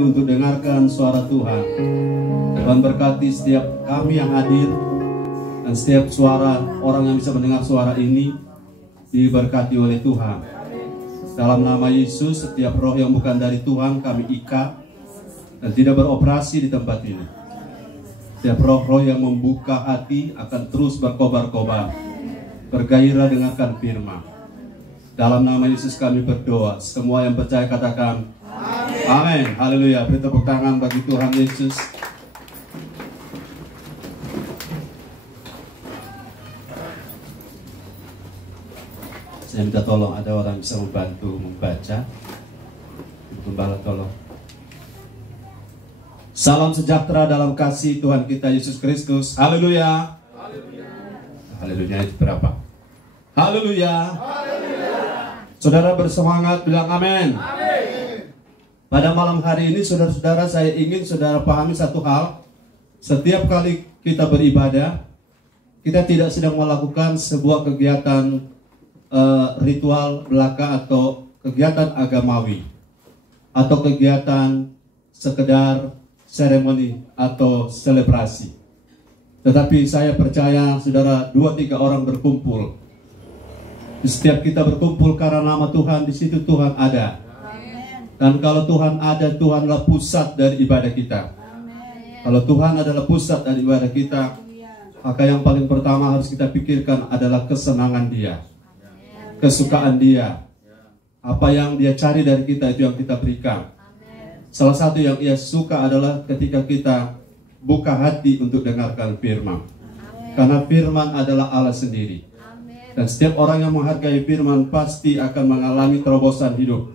untuk dengarkan suara Tuhan. Tuhan berkati setiap kami yang hadir dan setiap suara orang yang bisa mendengar suara ini diberkati oleh Tuhan. Dalam nama Yesus, setiap roh yang bukan dari Tuhan kami ikat dan tidak beroperasi di tempat ini. Setiap roh-roh yang membuka hati akan terus berkobar-kobar, bergairah dengarkan firman. Dalam nama Yesus kami berdoa. Semua yang percaya katakan amin. Haleluya. Beri tepuk tangan bagi Tuhan Yesus. Saya minta tolong ada orang bisa membantu membaca. Gembala tolong. Salam sejahtera dalam kasih Tuhan kita Yesus Kristus. Haleluya. Haleluya itu berapa? Haleluya. Saudara bersemangat bilang amin. Pada malam hari ini saudara-saudara, saya ingin saudara pahami satu hal. Setiap kali kita beribadah, kita tidak sedang melakukan sebuah kegiatan ritual belaka atau kegiatan agamawi, atau kegiatan sekedar seremoni atau selebrasi. Tetapi saya percaya saudara, 2-3 orang berkumpul. Setiap kita berkumpul karena nama Tuhan, di situ Tuhan ada. Dan kalau Tuhan ada, Tuhanlah pusat dari ibadah kita. Kalau Tuhan adalah pusat dari ibadah kita, maka yang paling pertama harus kita pikirkan adalah kesenangan Dia, kesukaan Dia. Apa yang Dia cari dari kita, itu yang kita berikan. Salah satu yang Ia suka adalah ketika kita buka hati untuk dengarkan firman. Karena firman adalah Allah sendiri. Dan setiap orang yang menghargai firman pasti akan mengalami terobosan hidup,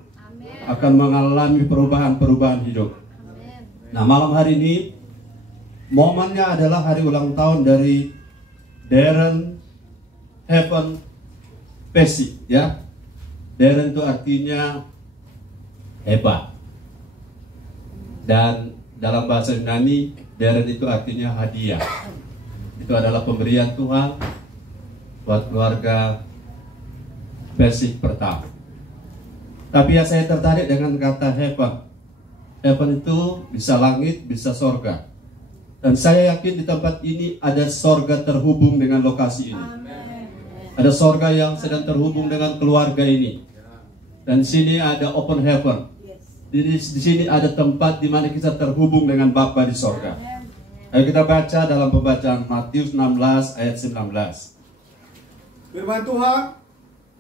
akan mengalami perubahan-perubahan hidup. Nah, malam hari ini momennya adalah hari ulang tahun dari Darren Heaven Pesi, ya. Darren itu artinya hebat. Dan dalam bahasa Yunani, Darren itu artinya hadiah. Itu adalah pemberian Tuhan buat keluarga Persik pertama. Tapi ya saya tertarik dengan kata heaven. Heaven itu bisa langit, bisa sorga. Dan saya yakin di tempat ini ada sorga terhubung dengan lokasi ini. Ada sorga yang sedang terhubung dengan keluarga ini. Dan di sini ada open heaven. Di sini ada tempat di mana kita terhubung dengan Bapa di sorga. Ayo kita baca dalam pembacaan Matius 16 ayat 19. Firman Tuhan,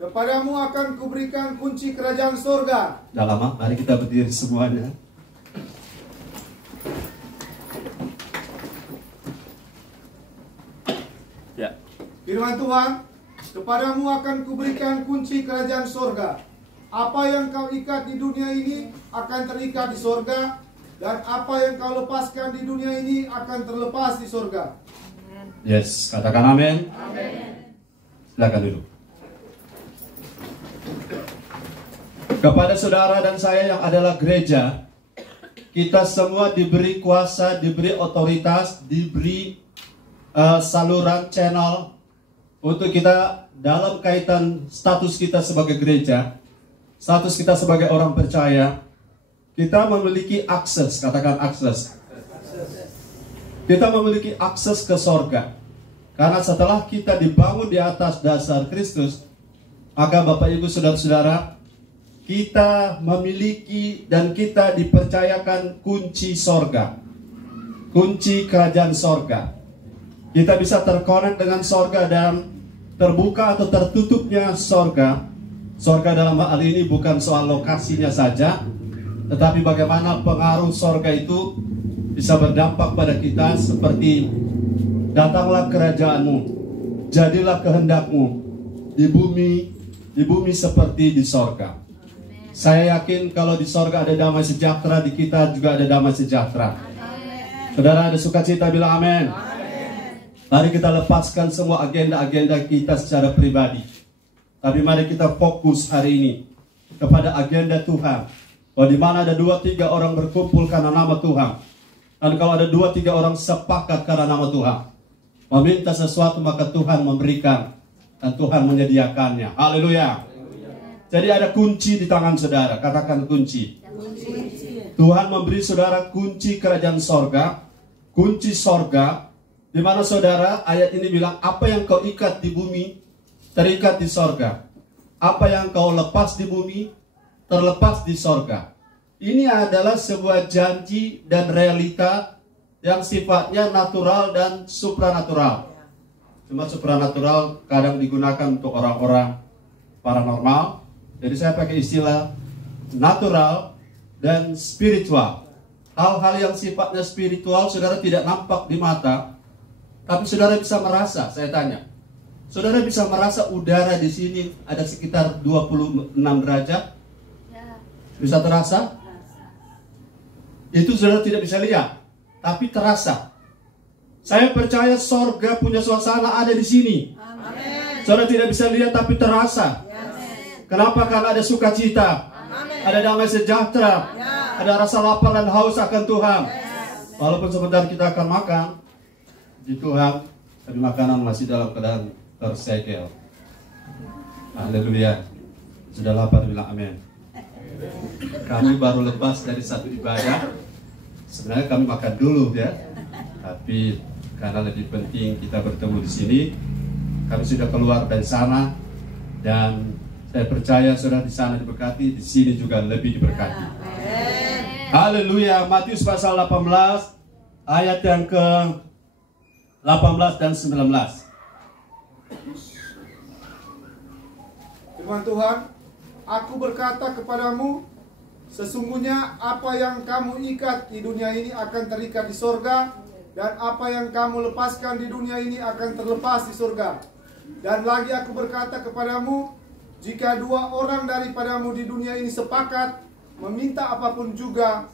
kepadamu akan kuberikan kunci kerajaan sorga. Sudah lama, mari kita berdiri semuanya. Ya. Firman Tuhan, kepadamu akan kuberikan kunci kerajaan sorga. Apa yang kau ikat di dunia ini akan terikat di sorga, dan apa yang kau lepaskan di dunia ini akan terlepas di sorga. Yes, katakan amin. Silakan duduk. Kepada saudara dan saya yang adalah gereja, kita semua diberi kuasa, diberi otoritas, diberi saluran channel untuk kita dalam kaitan status kita sebagai gereja, status kita sebagai orang percaya, kita memiliki akses, katakan akses. Kita memiliki akses ke sorga. Karena setelah kita dibangun di atas dasar Kristus, maka Bapak Ibu Saudara-saudara, kita memiliki dan kita dipercayakan kunci sorga, kunci kerajaan sorga. Kita bisa terkonek dengan sorga dan terbuka atau tertutupnya sorga. Sorga dalam hal ini bukan soal lokasinya saja, tetapi bagaimana pengaruh sorga itu bisa berdampak pada kita, seperti datanglah kerajaanmu, jadilah kehendakmu di bumi seperti di sorga. Saya yakin kalau di sorga ada damai sejahtera, di kita juga ada damai sejahtera. Saudara ada sukacita, bilang amin. Mari kita lepaskan semua agenda-agenda kita secara pribadi. Tapi mari kita fokus hari ini kepada agenda Tuhan. Bahwa di mana ada 2-3 orang berkumpul karena nama Tuhan. Dan kalau ada 2-3 orang sepakat karena nama Tuhan, meminta sesuatu, maka Tuhan memberikan dan Tuhan menyediakannya. Haleluya. Jadi ada kunci di tangan saudara. Katakan kunci. Tuhan memberi saudara kunci kerajaan sorga, kunci sorga, di mana saudara ayat ini bilang, apa yang kau ikat di bumi, terikat di sorga. Apa yang kau lepas di bumi, terlepas di sorga. Ini adalah sebuah janji dan realita yang sifatnya natural dan supranatural. Cuma supranatural kadang digunakan untuk orang-orang paranormal. Jadi saya pakai istilah natural dan spiritual. Hal-hal yang sifatnya spiritual saudara tidak nampak di mata, tapi saudara bisa merasa. Saya tanya, saudara bisa merasa udara di sini ada sekitar 26 derajat? Bisa terasa? Itu saudara tidak bisa lihat, tapi terasa. Saya percaya sorga punya suasana ada di sini. Amen. Saudara tidak bisa lihat tapi terasa. Amen. Kenapa? Karena ada sukacita. Amen. Ada damai sejahtera. Ya. Ada rasa lapar dan haus akan Tuhan. Yes. Walaupun sebentar kita akan makan di Tuhan, tapi makanan masih dalam keadaan tersegel. Haleluya. Sudah lapar, bilang amin. Kami baru lepas dari satu ibadah. Sebenarnya kami makan dulu ya, tapi karena lebih penting kita bertemu di sini, kami sudah keluar dari sana, dan saya percaya saudara di sana diberkati, di sini juga lebih diberkati. Haleluya. Matius pasal 18 ayat yang ke 18 dan 19. Firman Tuhan, aku berkata kepadamu, sesungguhnya apa yang kamu ikat di dunia ini akan terikat di sorga, dan apa yang kamu lepaskan di dunia ini akan terlepas di surga. Dan lagi aku berkata kepadamu, jika 2 orang daripadamu di dunia ini sepakat meminta apapun juga,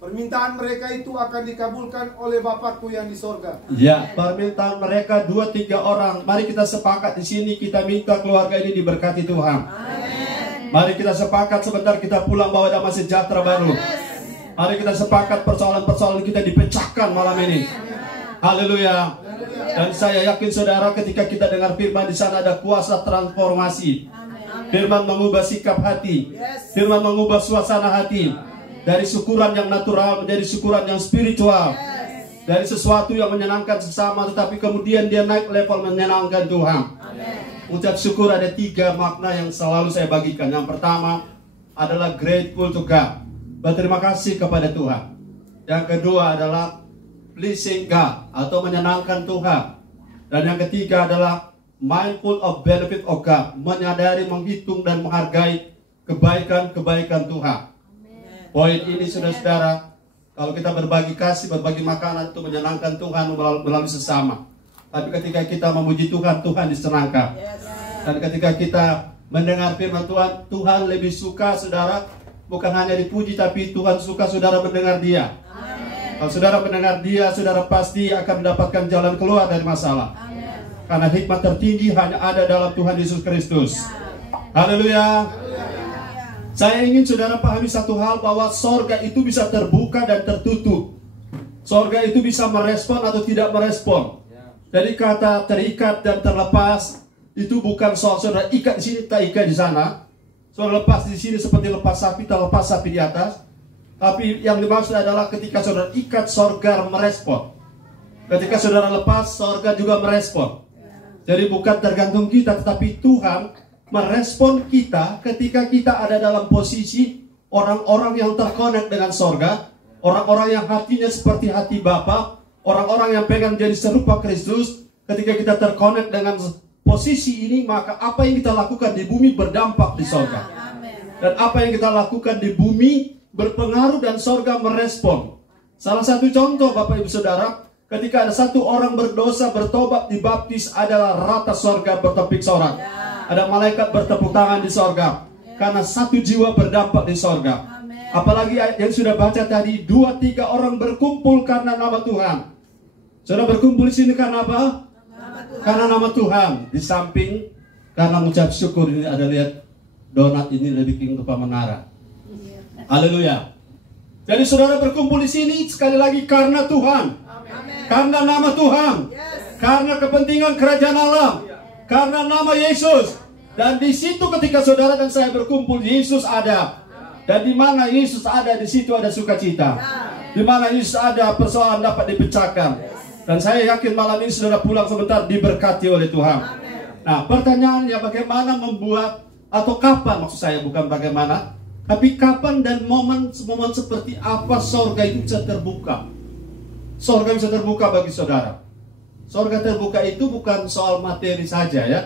permintaan mereka itu akan dikabulkan oleh Bapakku yang di sorga. Ya, permintaan mereka 2-3 orang. Mari kita sepakat di sini, kita minta keluarga ini diberkati Tuhan. Amen. Mari kita sepakat sebentar kita pulang bawa damai sejahtera baru. Mari kita sepakat persoalan-persoalan kita dipecahkan malam ini. Haleluya. Dan saya yakin saudara, ketika kita dengar firman, di sana ada kuasa transformasi. Firman mengubah sikap hati. Firman mengubah suasana hati. Dari syukuran yang natural menjadi syukuran yang spiritual. Dari sesuatu yang menyenangkan sesama, tetapi kemudian dia naik level menyenangkan Tuhan. Ucap syukur ada 3 makna yang selalu saya bagikan. Yang pertama adalah grateful to God, berterima kasih kepada Tuhan. Yang kedua adalah pleasing God, atau menyenangkan Tuhan. Dan yang ketiga adalah mindful of benefit of God, menyadari, menghitung dan menghargai kebaikan-kebaikan Tuhan. Poin ini saudara-saudara, kalau kita berbagi kasih, berbagi makanan, itu menyenangkan Tuhan melalui sesama. Tapi ketika kita memuji Tuhan, Tuhan disenangkan. Dan ketika kita mendengar firman Tuhan, Tuhan lebih suka saudara bukan hanya dipuji, tapi Tuhan suka saudara mendengar Dia. Kalau saudara mendengar Dia, saudara pasti akan mendapatkan jalan keluar dari masalah. Karena hikmat tertinggi hanya ada dalam Tuhan Yesus Kristus. Haleluya. Saya ingin saudara pahami satu hal, bahwa sorga itu bisa terbuka dan tertutup. Sorga itu bisa merespon atau tidak merespon. Jadi kata terikat dan terlepas itu bukan soal saudara ikat di sini, tak ikat di sana. Saudara lepas di sini seperti lepas sapi, tak lepas sapi di atas. Tapi yang dimaksud adalah ketika saudara ikat, sorga merespon. Ketika saudara lepas, sorga juga merespon. Jadi bukan tergantung kita, tetapi Tuhan merespon kita ketika kita ada dalam posisi orang-orang yang terkonek dengan sorga, orang-orang yang hatinya seperti hati Bapa, orang-orang yang pengen jadi serupa Kristus. Ketika kita terkonek dengan posisi ini, maka apa yang kita lakukan di bumi berdampak di sorga. Dan apa yang kita lakukan di bumi berpengaruh dan sorga merespon. Salah satu contoh Bapak Ibu Saudara, ketika ada satu orang berdosa bertobat dibaptis, adalah rata sorga bertepuk sorak. Ada malaikat bertepuk tangan di sorga. Karena satu jiwa berdampak di sorga. Apalagi yang sudah baca tadi, 2-3 orang berkumpul karena nama Tuhan. Saudara berkumpul di sini karena apa? Karena nama Tuhan. Di samping karena mengucap syukur, ini ada lihat donat ini lebih tinggi rupa menara. Haleluya. Jadi saudara berkumpul di sini sekali lagi karena Tuhan. Karena nama Tuhan. Karena kepentingan kerajaan Allah. Karena nama Yesus. Dan di situ ketika saudara dan saya berkumpul, Yesus ada. Dan di mana Yesus ada, di situ ada sukacita. Di mana Yesus ada, persoalan dapat dipecahkan. Dan saya yakin malam ini saudara pulang sebentar diberkati oleh Tuhan. Nah, pertanyaannya bagaimana membuat, atau kapan, maksud saya bukan bagaimana, tapi kapan dan momen seperti apa sorga itu bisa terbuka. Sorga bisa terbuka bagi saudara. Sorga terbuka itu bukan soal materi saja ya,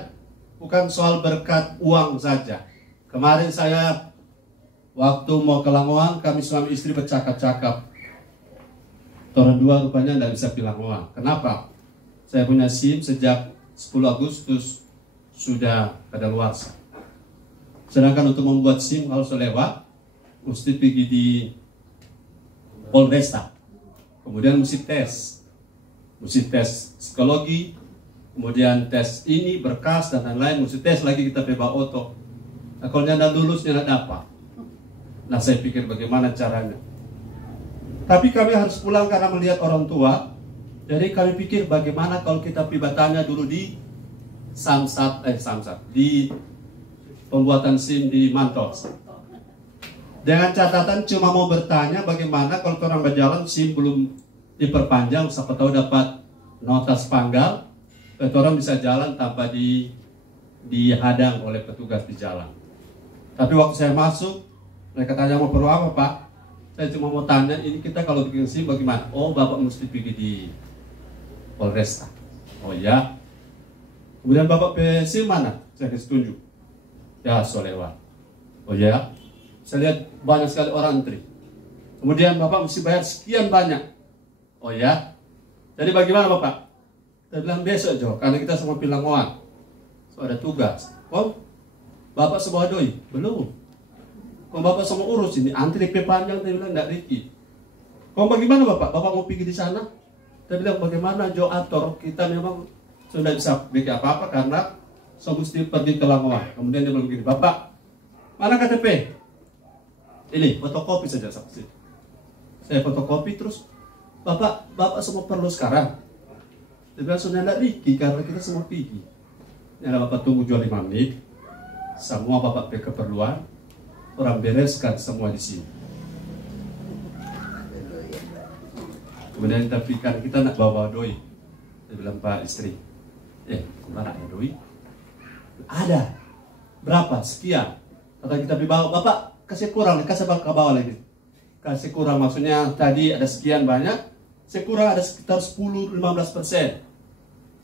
bukan soal berkat uang saja. Kemarin saya waktu mau ke Langoan, kami suami istri bercakap-cakap. Orang dua rupanya tidak bisa ke Langoan. Kenapa? Saya punya SIM sejak 10 Agustus sudah kadaluarsa. Sedangkan untuk membuat SIM harus lewat, mesti pergi di Polresta. Kemudian mesti tes psikologi, kemudian tes ini berkas dan lain-lain, mesti tes lagi kita beba oto. Nah, kalau tidak lulus tidak dapat. Nah, saya pikir bagaimana caranya. Tapi kami harus pulang karena melihat orang tua. Jadi kami pikir bagaimana kalau kita pibatanya dulu di Samsat, di pembuatan SIM di Mantos. Dengan catatan cuma mau bertanya bagaimana kalau orang berjalan SIM belum diperpanjang, siapa tahu dapat nota spanggal, orang bisa jalan tanpa dihadang oleh petugas di jalan. Tapi waktu saya masuk, mereka tanya mau perlu apa Pak? Saya cuma mau tanya, ini kita kalau bikin SIM bagaimana? Oh, Bapak mesti pergi di Polresta. Oh ya. Kemudian Bapak PSI mana? Saya kasih tunjuk. Ya, so lewat. Oh ya. Saya lihat banyak sekali orang antri. Kemudian Bapak mesti bayar sekian banyak. Oh ya. Jadi bagaimana Bapak? Saya bilang besok Jo, karena kita semua Pilangoan. So ada tugas. Oh, Bapak sebuah doi? Belum. Kalau Bapak sama urus ini, antri panjang, saya bilang enggak Riki. Kalau bagaimana Bapak? Bapak mau pergi di sana? Saya bilang bagaimana Jo ator, kita memang sudah bisa bikin apa-apa karena saya mesti pergi ke Langoan. Kemudian dia bilang begini, Bapak, mana KTP? Ini, fotokopi saja saksi. Saya fotokopi terus, Bapak semua perlu sekarang. Dia bilang sudah enggak Riki, karena kita semua pergi. Yang Bapak tunggu jual 5 menit, semua Bapak pakai keperluan, orang bereskan semua di sini. Kemudian kita pikir kita nak bawa doi. Dia bilang Pak istri, kemana ya doi? Ada. Berapa? Sekian. Kata kita dibawa, Bapak kasih kurang, kasih ke bawah lagi. Kasih kurang maksudnya tadi ada sekian banyak, saya kurang ada sekitar 10-15%.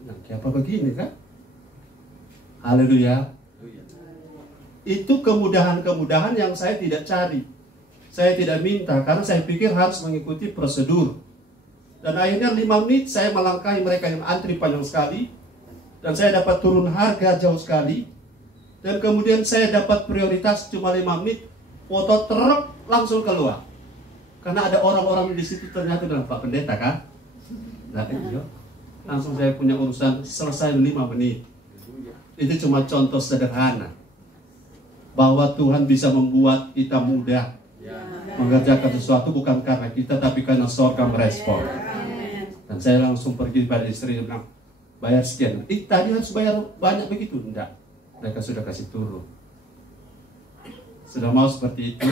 Nah, kayak apa begini kan? Haleluya. Itu kemudahan-kemudahan yang saya tidak cari. Saya tidak minta karena saya pikir harus mengikuti prosedur. Dan akhirnya 5 menit saya melangkahi mereka yang antri panjang sekali. Dan saya dapat turun harga jauh sekali. Dan kemudian saya dapat prioritas cuma 5 menit. Foto truk langsung keluar. Karena ada orang-orang di situ ternyata dalam Pak Pendeta kan. Nah, iya. Langsung saya punya urusan selesai 5 menit. Itu cuma contoh sederhana. Bahwa Tuhan bisa membuat kita mudah mengerjakan sesuatu bukan karena kita tapi karena sorga merespon. Dan saya langsung pergi pada istri dan bilang bayar sekian. Tadi harus bayar banyak begitu? Enggak, mereka sudah kasih turun. Sudah mau seperti itu.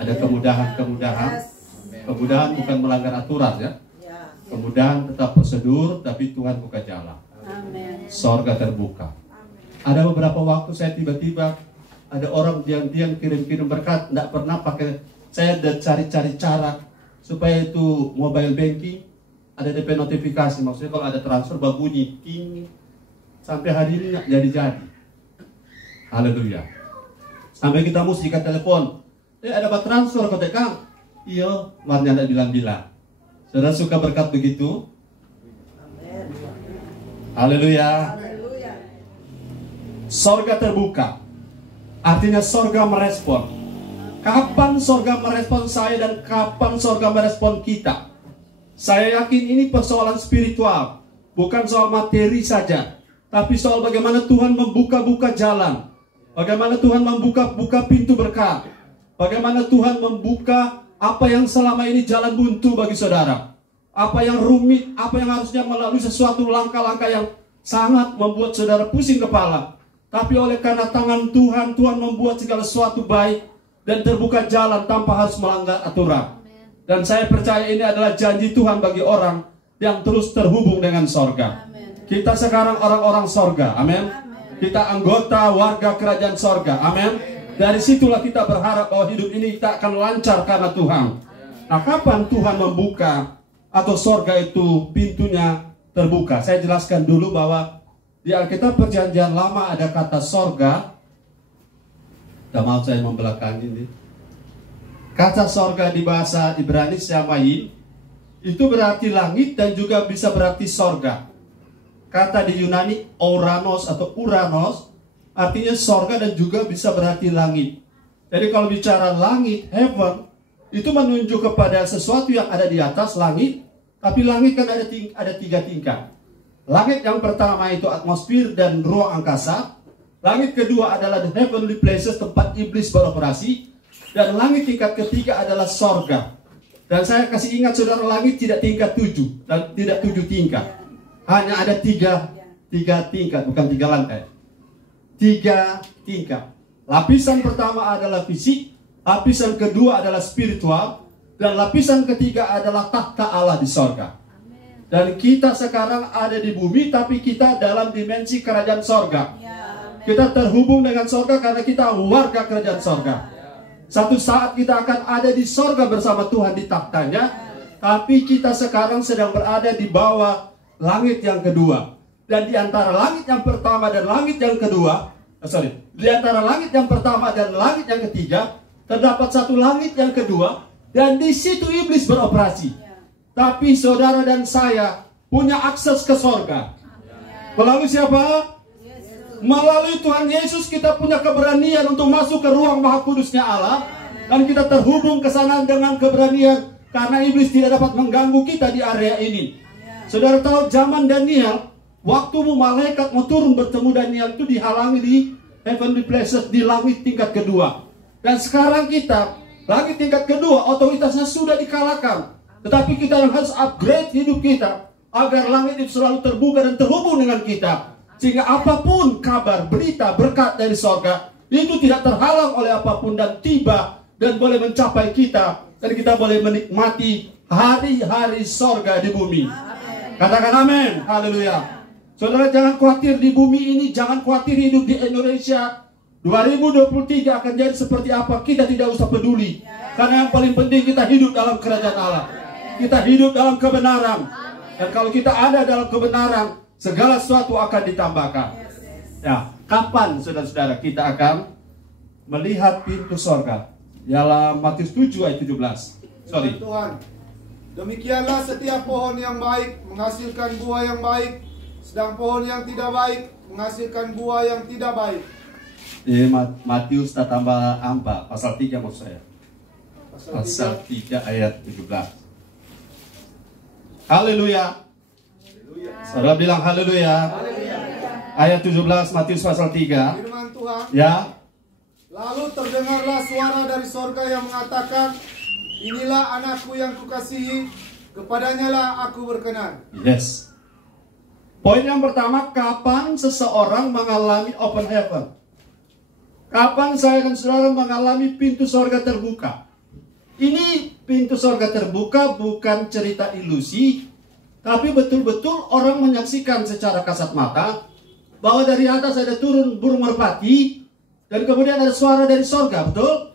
Ada kemudahan-kemudahan. Kemudahan bukan melanggar aturan ya. Kemudahan tetap prosedur tapi Tuhan buka jalan. Sorga terbuka. Ada beberapa waktu saya tiba-tiba ada orang diam-diam kirim-kirim berkat, tidak pernah pakai. Saya udah cari-cari cara supaya itu mobile banking ada DP notifikasi. Maksudnya kalau ada transfer berbunyi ting, sampai hari ini nggak jadi-jadi. Haleluya. Sampai kita mesti ke telepon. Ada apa transfer kata Kang? Iya, warnanya tidak bilang-bilang. Saudara suka berkat begitu? Haleluya. Sorga terbuka. Artinya sorga merespon. Kapan sorga merespon saya dan kapan sorga merespon kita? Saya yakin ini persoalan spiritual. Bukan soal materi saja. Tapi soal bagaimana Tuhan membuka-buka jalan. Bagaimana Tuhan membuka-buka pintu berkat. Bagaimana Tuhan membuka apa yang selama ini jalan buntu bagi saudara. Apa yang rumit, apa yang harusnya melalui sesuatu langkah-langkah yang sangat membuat saudara pusing kepala. Tapi oleh karena tangan Tuhan, Tuhan membuat segala sesuatu baik. dan terbuka jalan tanpa harus melanggar aturan. Dan saya percaya ini adalah janji Tuhan bagi orang yang terus terhubung dengan sorga. Kita sekarang orang-orang sorga, amin. Kita anggota warga kerajaan sorga, amin. Dari situlah kita berharap bahwa hidup ini kita akan lancar karena Tuhan. Nah, kapan Tuhan membuka atau sorga itu pintunya terbuka? Saya jelaskan dulu bahwa di Alkitab Perjanjian Lama ada kata sorga. Tidak mau saya membelakangi ini. Kata sorga di bahasa Ibrani Shamayim itu berarti langit dan juga bisa berarti sorga. Kata di Yunani Oranos atau Uranos artinya sorga dan juga bisa berarti langit. Jadi kalau bicara langit, heaven, itu menunjuk kepada sesuatu yang ada di atas langit. Tapi langit kan ada tiga tingkat. Langit yang pertama itu atmosfer dan ruang angkasa. Langit kedua adalah the heavenly places, tempat iblis beroperasi. Dan langit tingkat ketiga adalah sorga. Dan saya kasih ingat saudara, langit tidak tingkat 7 dan tidak 7 tingkat. Hanya ada tiga tingkat, bukan 3 lantai. 3 tingkat. Lapisan pertama adalah fisik, lapisan kedua adalah spiritual, dan lapisan ketiga adalah takhta Allah di sorga. Dan kita sekarang ada di bumi, tapi kita dalam dimensi kerajaan sorga. Kita terhubung dengan sorga karena kita warga kerajaan sorga. Satu saat kita akan ada di sorga bersama Tuhan di takhtanya, tapi kita sekarang sedang berada di bawah langit yang kedua. Dan di antara langit yang pertama dan langit yang kedua, di antara langit yang pertama dan langit yang ketiga, terdapat satu langit yang kedua, dan di situ iblis beroperasi. Tapi saudara dan saya punya akses ke sorga. Melalui siapa? Melalui Tuhan Yesus kita punya keberanian untuk masuk ke ruang maha kudusnya Allah. Dan kita terhubung ke sana dengan keberanian, karena iblis tidak dapat mengganggu kita di area ini. Saudara tahu zaman Daniel, waktu malaikat mau turun bertemu Daniel itu dihalangi di heavenly places, di langit tingkat kedua. Dan sekarang kita, langit tingkat kedua otoritasnya sudah dikalahkan. Tetapi kita yang harus upgrade hidup kita agar langit itu selalu terbuka dan terhubung dengan kita. Sehingga apapun kabar, berita, berkat dari sorga itu tidak terhalang oleh apapun dan tiba dan boleh mencapai kita. Dan kita boleh menikmati hari-hari sorga di bumi. Katakan amin, haleluya. Saudara jangan khawatir di bumi ini, jangan khawatir hidup di Indonesia 2023 akan jadi seperti apa, kita tidak usah peduli. Karena yang paling penting kita hidup dalam kerajaan Allah. Kita hidup dalam kebenaran. Dan kalau kita ada dalam kebenaran, segala sesuatu akan ditambahkan. Ya, kapan saudara-saudara kita akan melihat pintu sorga? Dalam Matius 7 ayat 17. Sorry. Tuhan, demikianlah setiap pohon yang baik menghasilkan buah yang baik, sedang pohon yang tidak baik menghasilkan buah yang tidak baik. Matius tambah 4 pasal 3 maksud saya. Pasal 3 ayat 17. Haleluya. Saudara bilang haleluya. Ayat 17 Matius pasal 3. Firman Tuhan. Ya. Lalu terdengarlah suara dari sorga yang mengatakan, inilah anakku yang kukasihi, kepadanya lah aku berkenan. Yes. Poin yang pertama, kapan seseorang mengalami open heaven? Kapan saya dan saudara mengalami pintu sorga terbuka? Ini pintu sorga terbuka bukan cerita ilusi, tapi betul-betul orang menyaksikan secara kasat mata bahwa dari atas ada turun burung merpati dan kemudian ada suara dari sorga, betul?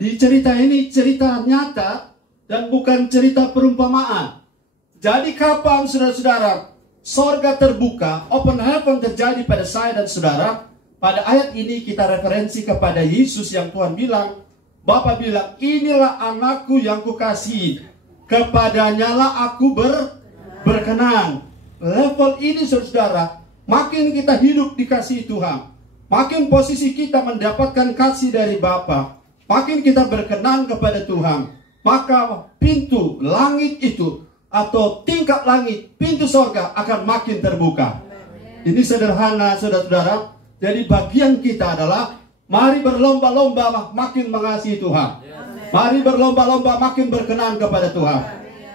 Di cerita ini cerita nyata dan bukan cerita perumpamaan. Jadi kapan saudara-saudara sorga terbuka, open heaven terjadi pada saya dan saudara? Pada ayat ini kita referensi kepada Yesus yang Tuhan bilang, Bapa bilang, inilah anakku yang kukasihi, kepadanya lah aku berkenan. Level ini saudara, makin kita hidup dikasihi Tuhan, makin posisi kita mendapatkan kasih dari Bapa, makin kita berkenan kepada Tuhan, maka pintu langit itu atau tingkat langit, pintu sorga akan makin terbuka. Ini sederhana saudara-saudara. Jadi bagian kita adalah mari berlomba-lomba makin mengasihi Tuhan. Mari berlomba-lomba makin berkenan kepada Tuhan.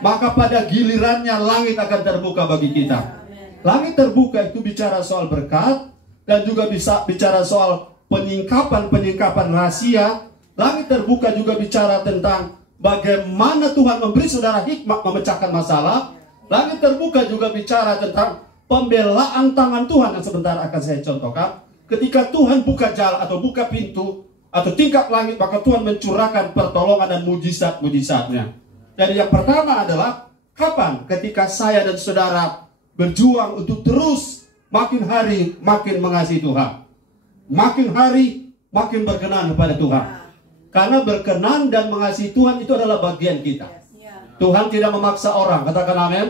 Maka pada gilirannya langit akan terbuka bagi kita. Langit terbuka itu bicara soal berkat dan juga bisa bicara soal penyingkapan rahasia Langit terbuka juga bicara tentang bagaimana Tuhan memberi saudara hikmat memecahkan masalah. Langit terbuka juga bicara tentang pembelaan tangan Tuhan yang sebentar akan saya contohkan. Ketika Tuhan buka jalan atau buka pintu atau tingkap langit, maka Tuhan mencurahkan pertolongan dan mujizat-mujizatnya. Jadi yang pertama adalah kapan? Ketika saya dan saudara berjuang untuk terus makin hari makin mengasihi Tuhan. Makin hari makin berkenan kepada Tuhan. Karena berkenan dan mengasihi Tuhan itu adalah bagian kita. Tuhan tidak memaksa orang, katakan amin.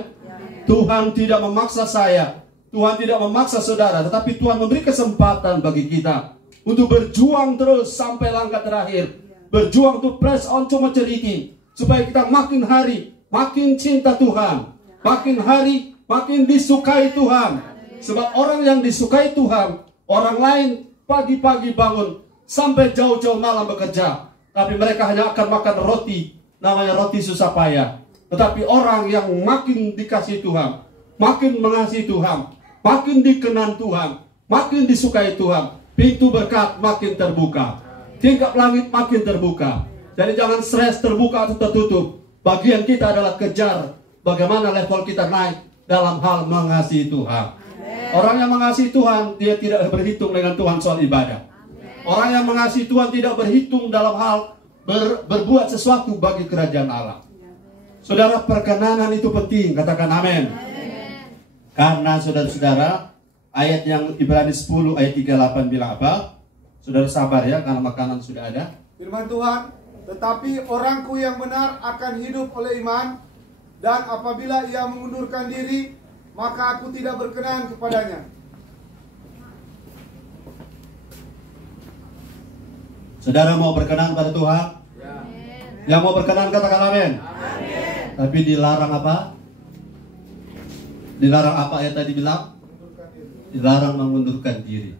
Tuhan tidak memaksa saya, Tuhan tidak memaksa saudara, tetapi Tuhan memberi kesempatan bagi kita untuk berjuang terus sampai langkah terakhir. Berjuang untuk press on to maturity, supaya kita makin hari makin cinta Tuhan, makin hari makin disukai Tuhan. Sebab orang yang disukai Tuhan, orang lain pagi-pagi bangun sampai jauh-jauh malam bekerja, tapi mereka hanya akan makan roti, namanya roti susah payah. Tetapi orang yang makin dikasih Tuhan, makin mengasihi Tuhan, makin dikenan Tuhan, makin disukai Tuhan, pintu berkat makin terbuka, tingkap langit makin terbuka. Jadi jangan stres terbuka atau tertutup. Bagian kita adalah kejar bagaimana level kita naik dalam hal mengasihi Tuhan. Orang yang mengasihi Tuhan, dia tidak berhitung dengan Tuhan soal ibadah. Orang yang mengasihi Tuhan tidak berhitung dalam hal berbuat sesuatu bagi kerajaan Allah. Saudara, perkenanan itu penting, katakan amin. Karena saudara-saudara, ayat yang Ibrani 10 ayat 38 bilang apa? Saudara sabar ya, karena makanan sudah ada. Firman Tuhan, tetapi orangku yang benar akan hidup oleh iman, dan apabila ia mengundurkan diri, maka aku tidak berkenan kepadanya. Saudara mau berkenan pada Tuhan? Yang mau berkenan katakan amin. Tapi dilarang apa? Dilarang apa ayat tadi bilang? Dilarang mengundurkan diri.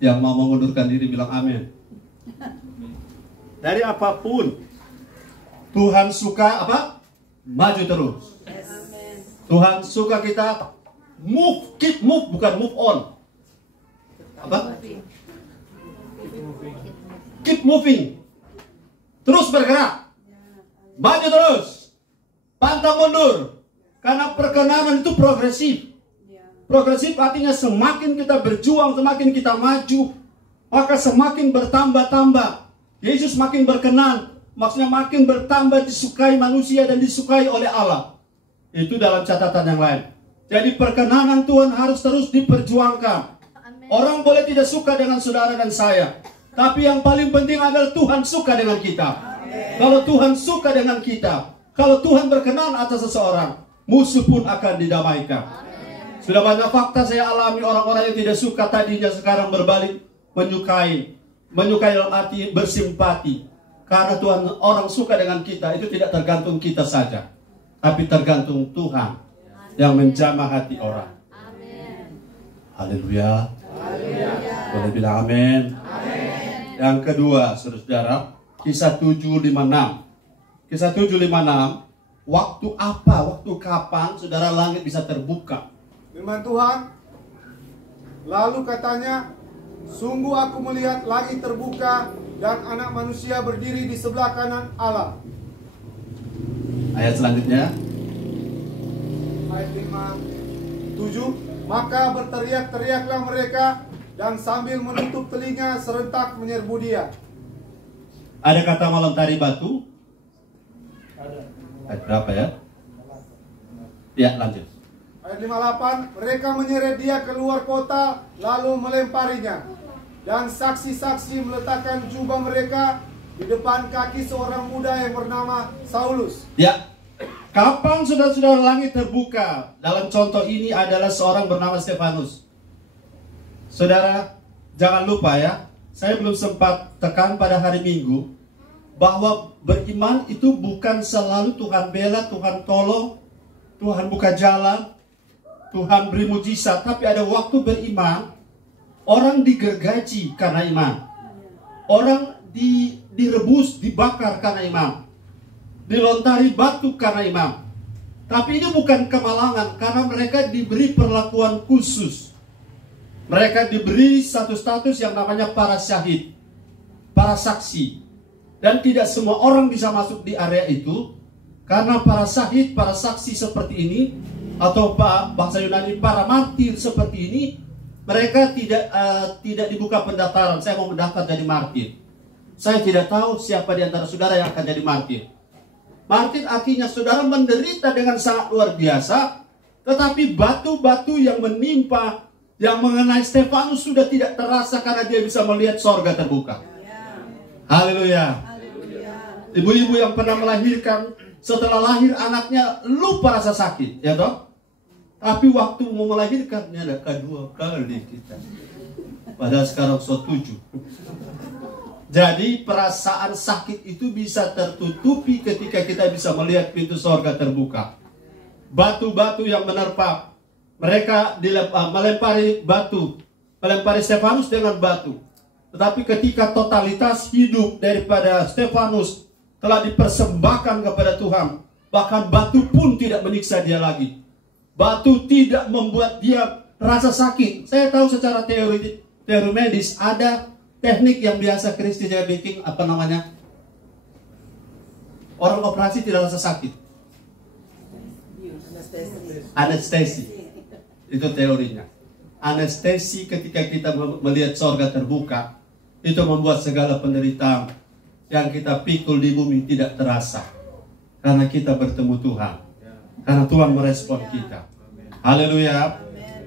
Yang mau mengundurkan diri bilang amin. Dari apapun Tuhan suka apa? Maju terus. Tuhan suka kita move, keep move, bukan move on. Apa? Keep moving. Terus bergerak. Maju terus. Pantang mundur. Karena perkenanan itu progresif. Progresif artinya semakin kita berjuang, semakin kita maju, maka semakin bertambah-tambah. Yesus makin berkenan, maksudnya makin bertambah disukai manusia dan disukai oleh Allah. Itu dalam catatan yang lain. Jadi perkenanan Tuhan harus terus diperjuangkan. Orang boleh tidak suka dengan saudara dan saya, tapi yang paling penting adalah Tuhan suka dengan kita. Kalau Tuhan suka dengan kita, kalau Tuhan berkenan atas seseorang, musuh pun akan didamaikan. Sudah banyak fakta saya alami, orang-orang yang tidak suka tadinya sekarang berbalik menyukai dalam arti bersimpati. Karena Tuhan, orang suka dengan kita itu tidak tergantung kita saja, tapi tergantung Tuhan yang menjamah hati orang. Haleluya. Boleh bilang amin. Yang kedua, saudara-saudara, Kisah 7:56. Kisah 7:56, waktu apa, waktu kapan saudara langit bisa terbuka? Firman Tuhan, lalu katanya, sungguh aku melihat langit terbuka dan anak manusia berdiri di sebelah kanan Allah. Ayat selanjutnya. Ayat 5:7, maka berteriak-teriaklah mereka dan sambil menutup telinga serentak menyerbu dia. Ada kata melontari batu? Ayat berapa ya? Ya, lanjut. Ayat 58, mereka menyeret dia keluar kota lalu melemparinya. Dan saksi-saksi meletakkan jubah mereka di depan kaki seorang muda yang bernama Saulus. Ya, kapan saudara-saudara langit terbuka? Dalam contoh ini adalah seorang bernama Stefanus. Saudara, jangan lupa ya, saya belum sempat tekan pada hari Minggu, bahwa beriman itu bukan selalu Tuhan bela, Tuhan tolong, Tuhan buka jalan, Tuhan beri mujizat. Tapi ada waktu beriman, orang digergaji karena iman. Orang direbus, dibakar karena iman. Dilontari batu karena iman. Tapi ini bukan kemalangan, karena mereka diberi perlakuan khusus. Mereka diberi satu status yang namanya para syahid, para saksi. Dan tidak semua orang bisa masuk di area itu, karena para syahid, para saksi seperti ini, atau bahasa Yunani para martir seperti ini, mereka tidak dibuka pendaftaran. Saya mau mendaftar jadi martir. Saya tidak tahu siapa di antara saudara yang akan jadi martir. Martir artinya saudara menderita dengan sangat luar biasa, tetapi batu-batu yang menimpa, yang mengenai Stefanus sudah tidak terasa karena dia bisa melihat sorga terbuka. Haleluya. Ibu-ibu yang pernah melahirkan, setelah lahir anaknya lupa rasa sakit, ya toh? Tapi waktu mau melahirkannya ada kedua kali kita. Padahal sekarang 7. Jadi perasaan sakit itu bisa tertutupi ketika kita bisa melihat pintu sorga terbuka. Batu-batu yang menerpa, mereka melempari batu, melempari Stefanus dengan batu. Tetapi ketika totalitas hidup daripada Stefanus telah dipersembahkan kepada Tuhan, bahkan batu pun tidak menyiksa dia lagi. Batu tidak membuat dia rasa sakit. Saya tahu secara teori medis ada teknik yang biasa Kristi saya bikin, apa namanya? Orang operasi tidak rasa sakit. Anestesi. Itu teorinya. Anestesi ketika kita melihat sorga terbuka, itu membuat segala penderitaan yang kita pikul di bumi tidak terasa. Karena kita bertemu Tuhan. Karena Tuhan merespon kita. Haleluya.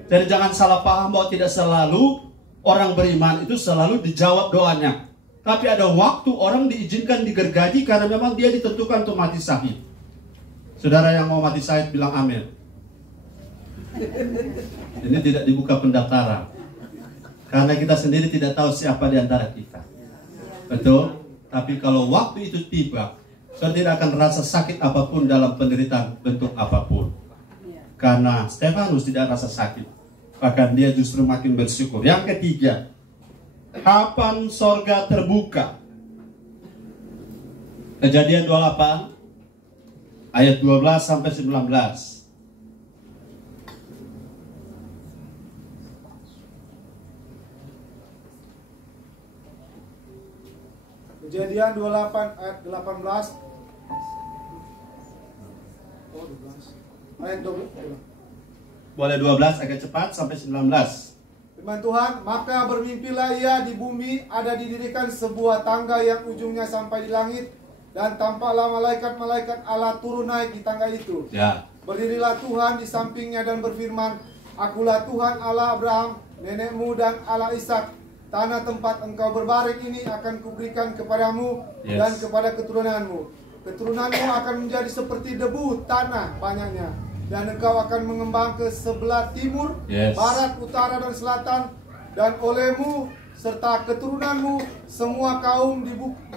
Jadi jangan salah paham bahwa tidak selalu orang beriman itu selalu dijawab doanya. Tapi ada waktu orang diizinkan digergaji karena memang dia ditentukan untuk mati syahid. Saudara yang mau mati syahid bilang amin. Ini tidak dibuka pendaftaran. Karena kita sendiri tidak tahu siapa di antara kita. Betul? Tapi kalau waktu itu tiba, saudara tidak akan rasa sakit apapun dalam penderitaan bentuk apapun. Karena Stefanus tidak rasa sakit. Bahkan dia justru makin bersyukur. Yang ketiga, kapan sorga terbuka? Kejadian 28 ayat 12 sampai 19. Kejadian 28 ayat 18. Oh, 12. Ayat 12. Boleh 12 agak cepat sampai 19. Firman Tuhan, maka bermimpilah ia di bumi, ada didirikan sebuah tangga yang ujungnya sampai di langit, dan tampaklah malaikat-malaikat Allah turun naik di tangga itu. Ya. Berdirilah Tuhan di sampingnya dan berfirman, akulah Tuhan Allah Abraham, nenekmu dan Allah Ishak. Tanah tempat engkau berbaring ini akan kuberikan kepadamu dan kepada keturunanmu. Keturunanmu akan menjadi seperti debu tanah banyaknya. Dan engkau akan mengembang ke sebelah timur, barat, utara, dan selatan. Dan olehmu serta keturunanmu semua kaum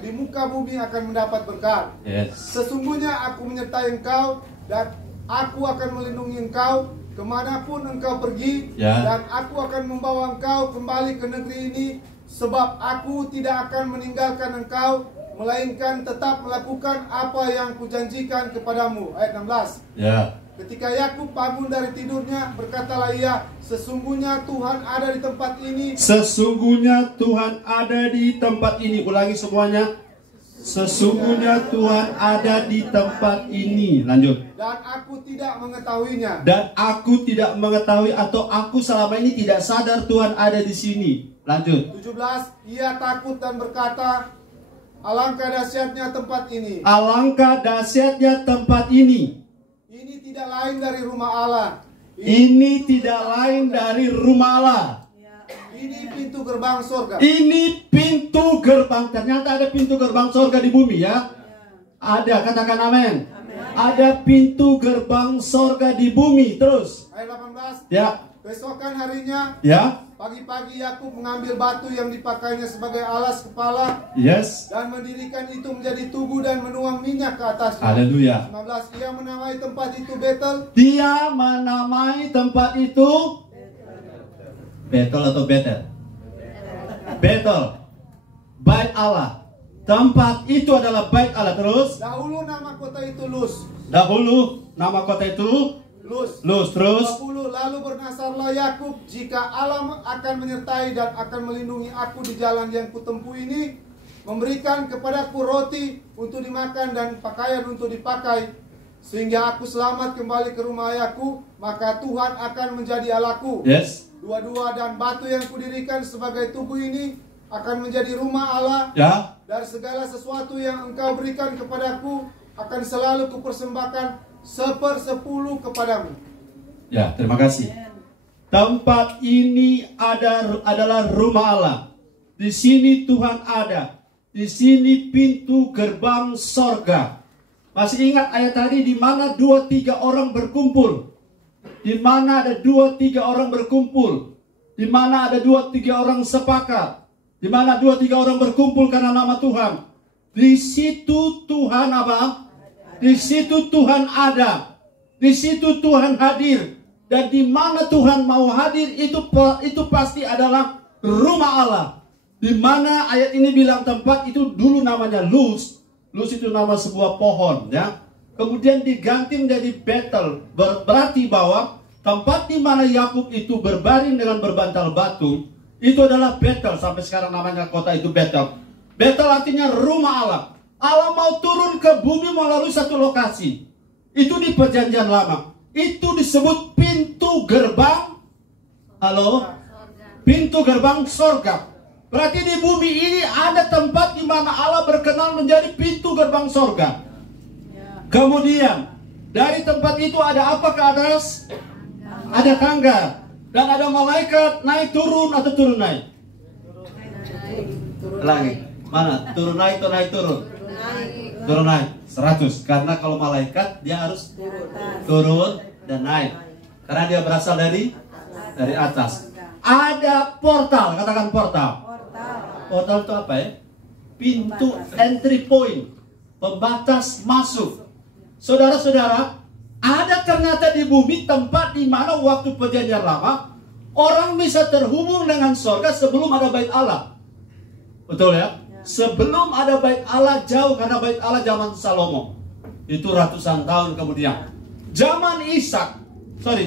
di muka bumi akan mendapat berkat. Sesungguhnya aku menyertai engkau, dan aku akan melindungi engkau kemanapun engkau pergi. Dan aku akan membawa engkau kembali ke negeri ini, sebab aku tidak akan meninggalkan engkau, melainkan tetap melakukan apa yang kujanjikan kepadamu. Ayat 16. Ketika Yakub bangun dari tidurnya, berkatalah ia, sesungguhnya Tuhan ada di tempat ini. Sesungguhnya Tuhan ada di tempat ini. Ulangi semuanya. Sesungguhnya Tuhan ada di tempat ini. Lanjut. Dan aku tidak mengetahuinya. Dan aku tidak mengetahui, atau aku selama ini tidak sadar Tuhan ada di sini. Lanjut. 17. Ia takut dan berkata, alangkah dahsyatnya tempat ini. Alangkah dahsyatnya tempat ini. Ini tidak lain dari rumah Allah. Ini tidak lain dari rumah Allah. Ini pintu gerbang surga. Ini pintu gerbang. Ternyata ada pintu gerbang surga di bumi ya. Ada, katakan amin. Ada pintu gerbang surga di bumi. Terus. Ayat 18. Ya. Besokan harinya. Ya. Pagi-pagi Yakub mengambil batu yang dipakainya sebagai alas kepala. Yes. Dan mendirikan itu menjadi tugu dan menuang minyak ke atasnya. Haleluya. 19. Ia menamai tempat itu Betel. Dia menamai tempat itu Betel atau Betel? Betel. Bait Allah. Tempat itu adalah bait Allah. Terus. Dahulu nama kota itu Luz. Dahulu nama kota itu Luz. Terus. 20. Lalu bernasarlah Yakub, jika Allah akan menyertai dan akan melindungi aku di jalan yang kutempuh ini, memberikan kepadaku roti untuk dimakan dan pakaian untuk dipakai, sehingga aku selamat kembali ke rumah ayahku, maka Tuhan akan menjadi Allahku. Yes. Dua-dua dan batu yang kudirikan sebagai tubuh ini akan menjadi rumah Allah. Ya. Dan segala sesuatu yang engkau berikan kepadaku akan selalu kupersembahkan 1/10 kepadamu. Ya, terima kasih. Tempat ini adalah rumah Allah. Di sini Tuhan ada. Di sini pintu gerbang sorga. Masih ingat ayat tadi di mana 2-3 orang berkumpul? Di mana ada 2-3 orang berkumpul? Di mana ada 2-3 orang sepakat? Di mana 2-3 orang berkumpul karena nama Tuhan? Di situ Tuhan apa? Di situ Tuhan ada. Di situ Tuhan hadir. Dan di mana Tuhan mau hadir itu pasti adalah rumah Allah. Di mana ayat ini bilang tempat itu dulu namanya Luz. Luz itu nama sebuah pohon, ya. Kemudian diganti menjadi Betel. Berarti bahwa tempat di mana Yakub itu berbaring dengan berbantal batu itu adalah Betel. Sampai sekarang namanya kota itu Betel. Betel artinya rumah Allah. Allah mau turun ke bumi melalui satu lokasi. Itu di Perjanjian Lama. Itu disebut pintu gerbang. Halo? Pintu gerbang sorga. Berarti di bumi ini ada tempat di mana Allah berkenan menjadi pintu gerbang sorga. Kemudian dari tempat itu ada apa ke atas? Ada tangga. Dan ada malaikat naik turun atau turun naik? Lagi. Mana? Turun naik atau naik turun? Turun naik 100. Karena kalau malaikat dia harus turun dan naik. Karena dia berasal dari atas. Ada portal, katakan portal. Portal itu apa ya? Pintu entry point, pembatas masuk. Saudara-saudara, ada ternyata di bumi tempat di mana waktu Perjanjian Lama orang bisa terhubung dengan sorga sebelum ada bait Allah. Betul ya? Sebelum ada bait Allah jauh, karena bait Allah zaman Salomo. Itu ratusan tahun kemudian. Zaman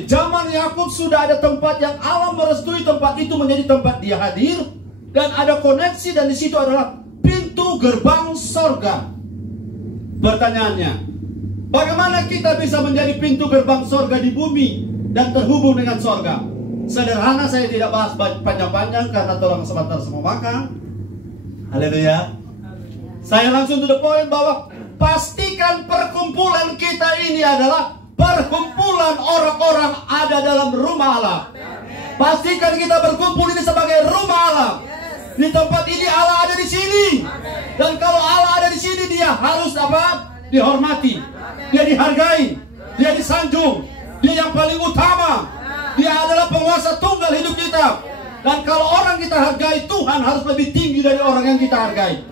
zaman Yakub sudah ada tempat yang Allah merestui tempat itu menjadi tempat dia hadir. Dan ada koneksi dan di situ adalah pintu gerbang sorga. Pertanyaannya, bagaimana kita bisa menjadi pintu gerbang sorga di bumi dan terhubung dengan sorga? Sederhana, saya tidak bahas panjang-panjang karena tolong sebentar semua makan. Haleluya. Saya langsung to the point bahwa pastikan perkumpulan kita ini adalah perkumpulan orang-orang ada dalam rumah Allah. Pastikan kita berkumpul ini sebagai rumah Allah. Di tempat ini Allah ada di sini. Dan kalau Allah ada di sini, dia harus apa? Dihormati. Dia dihargai. Dia disanjung. Dia yang paling utama. Dia adalah penguasa tunggal hidup kita. Dan kalau orang kita hargai, Tuhan harus lebih tinggi dari orang yang kita hargai.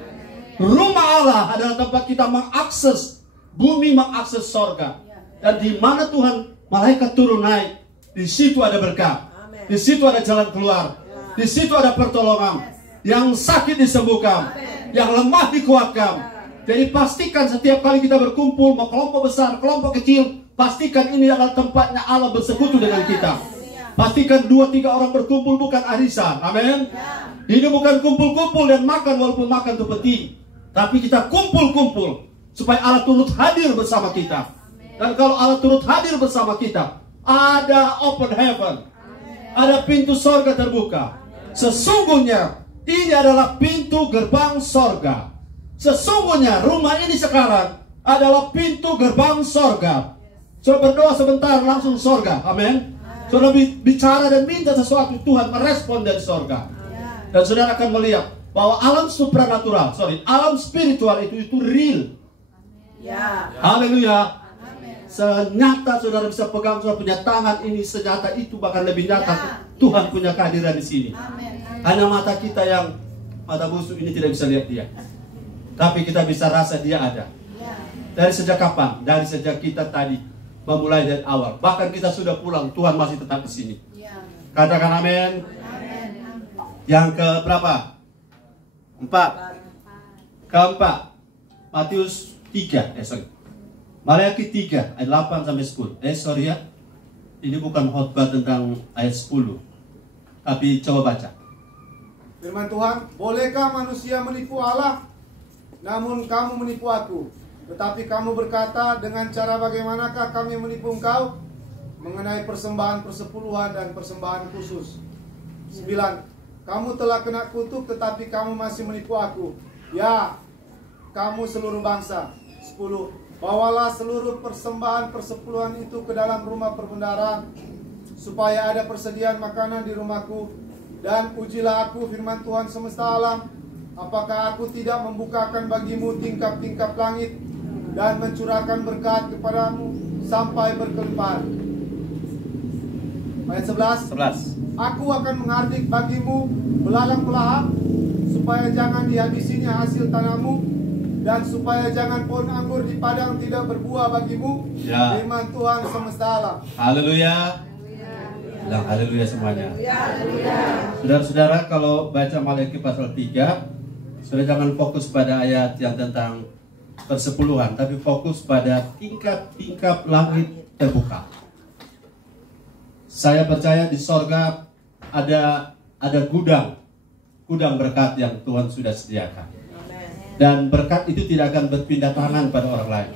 Rumah Allah adalah tempat kita mengakses bumi, mengakses sorga. Dan di mana Tuhan malaikat turun naik, di situ ada berkat. Di situ ada jalan keluar. Di situ ada pertolongan. Yang sakit disembuhkan, yang lemah dikuatkan. Jadi pastikan setiap kali kita berkumpul, mau kelompok besar, kelompok kecil, pastikan ini adalah tempatnya Allah bersekutu dengan kita. Pastikan 2-3 orang berkumpul bukan arisan. Amin. Ini bukan kumpul-kumpul dan makan, walaupun makan itu penting. Tapi kita kumpul-kumpul supaya Allah turut hadir bersama kita. Dan kalau Allah turut hadir bersama kita, ada open heaven. Ada pintu sorga terbuka. Sesungguhnya ini adalah pintu gerbang sorga. Sesungguhnya rumah ini sekarang adalah pintu gerbang sorga. Saudara berdoa sebentar langsung sorga. Amin. Saudara bicara dan minta sesuatu, Tuhan merespon dari sorga. Dan saudara akan melihat bahwa alam supranatural, alam spiritual itu real. Haleluya. Senyata saudara bisa pegang, saudara punya tangan ini, senyata itu, bahkan lebih nyata. Tuhan punya kehadiran di sini. Hanya mata kita yang mata busuk ini tidak bisa lihat dia. Tapi kita bisa rasa dia ada. Dari sejak kapan? Dari sejak kita tadi memulai dari awal. Bahkan kita sudah pulang, Tuhan masih tetap di sini. Katakan amin. Yang ke berapa? 4. Keempat. Matius 3. Maleakhi 3 ayat 8 sampai 10. Ini bukan khotbah tentang ayat 10. Tapi coba baca. Firman Tuhan, bolehkah manusia menipu Allah? namun kamu menipu aku. Tetapi kamu berkata, dengan cara bagaimanakah kami menipu engkau? Mengenai persembahan persepuluhan dan persembahan khusus. 9. Kamu telah kena kutuk tetapi kamu masih menipu aku. Ya, kamu seluruh bangsa. 10. Bawalah seluruh persembahan persepuluhan itu ke dalam rumah perbendaharaan, supaya ada persediaan makanan di rumahku. Dan ujilah aku, firman Tuhan semesta alam, apakah aku tidak membukakan bagimu tingkap-tingkap langit dan mencurahkan berkat kepadamu sampai berkelimpahan. Ayat 11. Aku akan menghardik bagimu belalang pelahap, supaya jangan dihabisinya hasil tanahmu, dan supaya jangan pohon anggur di padang tidak berbuah bagimu. Ya. Firman Tuhan semesta alam. Haleluya. Bilang haleluya semuanya. Saudara-saudara, kalau baca Maliaki pasal 3, saudara jangan fokus pada ayat yang tentang persepuluhan, tapi fokus pada tingkap-tingkap langit terbuka. Saya percaya di sorga ada gudang berkat yang Tuhan sudah sediakan. Dan berkat itu tidak akan berpindah tangan pada orang lain.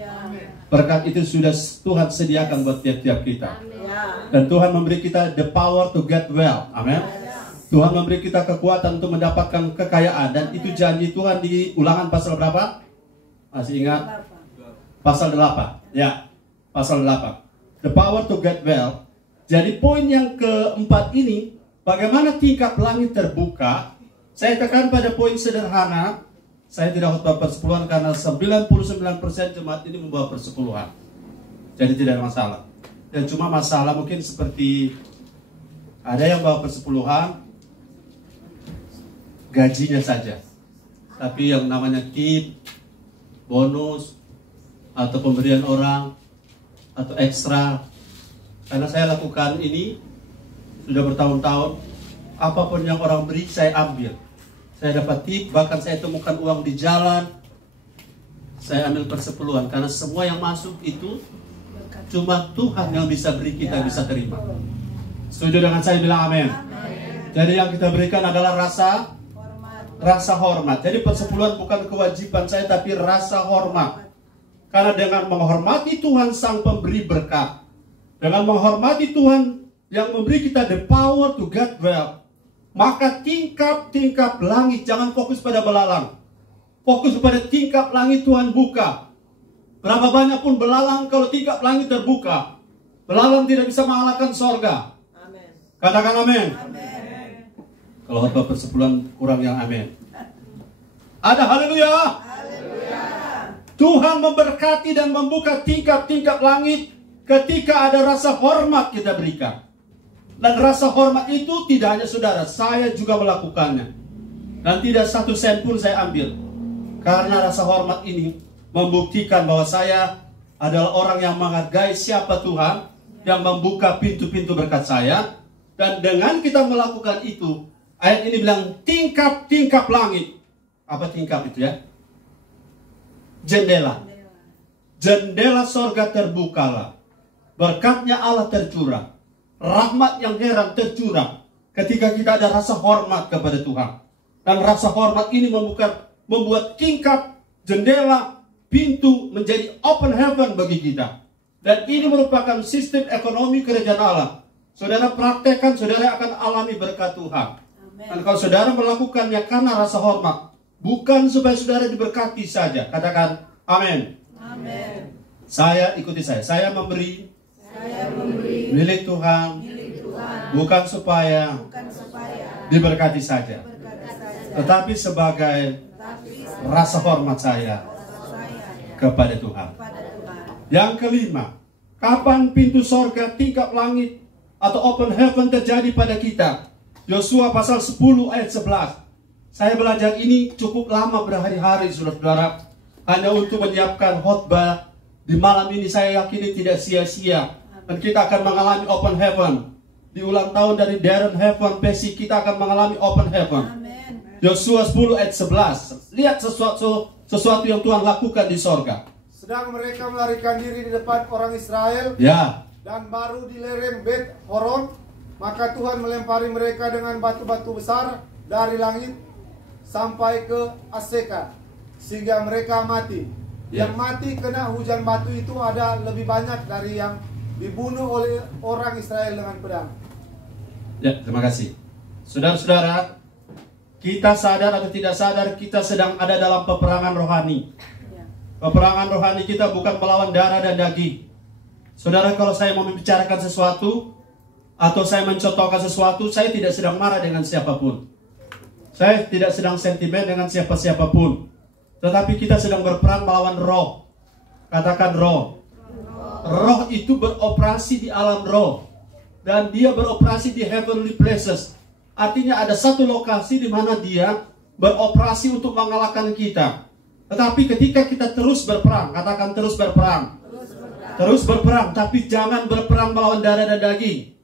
Berkat itu sudah Tuhan sediakan buat tiap-tiap kita. Dan Tuhan memberi kita the power to get well. Amin. Tuhan memberi kita kekuatan untuk mendapatkan kekayaan. Dan itu janji Tuhan di Ulangan pasal berapa? Masih ingat? Pasal 8. Ya, pasal 8. The power to get well. Jadi poin yang keempat ini, bagaimana tingkap langit terbuka. Saya tekan pada poin sederhana. Saya tidak khotbah persepuluhan karena 99% jemaat ini membawa persepuluhan. Jadi tidak ada masalah. Dan cuma masalah mungkin seperti ada yang bawa persepuluhan, gajinya saja. Tapi yang namanya tip, bonus, atau pemberian orang, atau ekstra. Karena saya lakukan ini sudah bertahun-tahun, apapun yang orang beri saya ambil. Saya dapat tip, bahkan saya temukan uang di jalan, saya ambil persepuluhan. Karena semua yang masuk itu cuma Tuhan yang bisa beri, kita bisa terima. Setuju dengan saya? Bilang amin. Jadi yang kita berikan adalah rasa hormat. Jadi persepuluhan bukan kewajiban saya, tapi rasa hormat. Karena dengan menghormati Tuhan sang pemberi berkat, dengan menghormati Tuhan yang memberi kita the power to get well, maka tingkap-tingkap langit, jangan fokus pada belalang, fokus pada tingkap langit Tuhan buka. Berapa banyak pun belalang, kalau tingkap langit terbuka, belalang tidak bisa mengalahkan sorga. Amen. Katakan amin. Amen. Kalau khotbah persepuluhan kurang yang amin. Ada haleluya. Tuhan memberkati dan membuka tingkap-tingkap langit ketika ada rasa hormat kita berikan. Dan rasa hormat itu tidak hanya saudara, saya juga melakukannya. Dan tidak satu sen pun saya ambil. Karena rasa hormat ini membuktikan bahwa saya adalah orang yang menghargai siapa Tuhan, yang membuka pintu-pintu berkat saya. Dan dengan kita melakukan itu, ayat ini bilang tingkap-tingkap langit. Apa tingkap itu ya? Jendela. Jendela sorga terbukalah. Berkatnya Allah tercurah. Rahmat yang heran tercurah ketika kita ada rasa hormat kepada Tuhan. Dan rasa hormat ini membuat tingkap, jendela, pintu menjadi open heaven bagi kita. Dan ini merupakan sistem ekonomi kerajaan Allah. Saudara praktekkan, saudara akan alami berkat Tuhan. Amen. Dan kalau saudara melakukannya karena rasa hormat, bukan supaya saudara diberkati saja. Katakan amin. Amen. Saya ikuti saya memberi milik Tuhan, bukan supaya diberkati saja, tetapi sebagai rasa hormat saya kepada Tuhan. Yang kelima, kapan pintu sorga, tingkap langit atau open heaven terjadi pada kita? Yosua pasal 10 ayat 11. Saya belajar ini cukup lama, berhari-hari saudara-saudara, hanya untuk menyiapkan khotbah di malam ini. Saya yakini tidak sia-sia. Dan kita akan mengalami open heaven. Di ulang tahun dari Darren Heaven Pesi, kita akan mengalami open heaven. Yosua 10 ayat 11. Lihat sesuatu yang Tuhan lakukan di sorga. Sedang mereka melarikan diri di depan orang Israel, ya, dan baru di lereng Bet Horon, maka Tuhan melempari mereka dengan batu-batu besar dari langit sampai ke Aseka. sehingga mereka mati. Yang mati kena hujan batu itu ada lebih banyak dari yang dibunuh oleh orang Israel dengan pedang. Ya, terima kasih. Saudara-saudara, kita sadar atau tidak sadar kita sedang ada dalam peperangan rohani. Peperangan rohani kita bukan melawan darah dan daging. Saudara, kalau saya mau membicarakan sesuatu atau saya mencontohkan sesuatu, saya tidak sedang marah dengan siapapun. Saya tidak sedang sentimen dengan siapa-siapapun. Tetapi kita sedang berperang melawan roh. Katakan roh. Roh itu beroperasi di alam roh. Dan dia beroperasi di heavenly places. Artinya ada satu lokasi di mana dia beroperasi untuk mengalahkan kita. Tetapi ketika kita terus berperang, katakan terus berperang. Terus berperang, tapi jangan berperang melawan darah dan daging.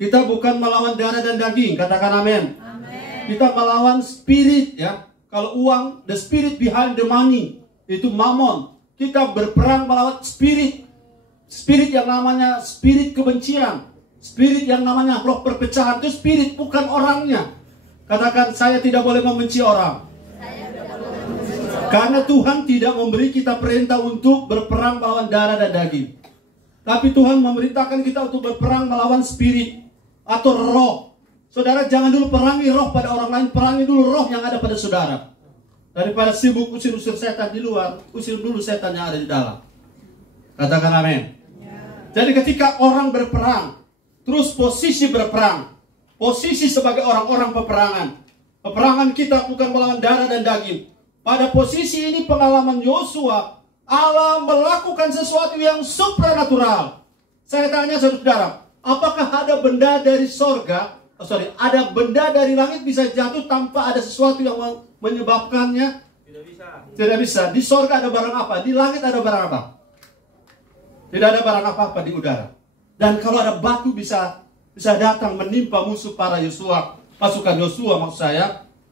Kita bukan melawan darah dan daging, katakan amin. Kita melawan spirit, ya. Kalau uang, the spirit behind the money, itu mammon. Kita berperang melawan spirit. Spirit yang namanya spirit kebencian. Spirit yang namanya roh perpecahan. Itu spirit, bukan orangnya. Katakan, saya tidak boleh membenci orang. Karena Tuhan tidak memberi kita perintah untuk berperang melawan darah dan daging. Tapi Tuhan memerintahkan kita untuk berperang melawan spirit atau roh. Saudara, jangan dulu perangi roh pada orang lain, perangi dulu roh yang ada pada saudara. Daripada sibuk usir-usir setan di luar, usir dulu setan yang ada di dalam. Katakan amin. Jadi ketika orang berperang, terus posisi berperang, posisi sebagai orang-orang peperangan. Peperangan kita bukan melawan darah dan daging. Pada posisi ini pengalaman Yosua, Allah melakukan sesuatu yang supranatural. Saya tanya saudara, apakah ada benda dari sorga, ada benda dari langit bisa jatuh tanpa ada sesuatu yang menyebabkannya? Tidak bisa. Tidak bisa. Di sorga ada barang apa? Di langit ada barang apa? Tidak ada barang apa-apa di udara. Dan kalau ada batu bisa datang menimpa musuh para Yosua, pasukan Yosua maksud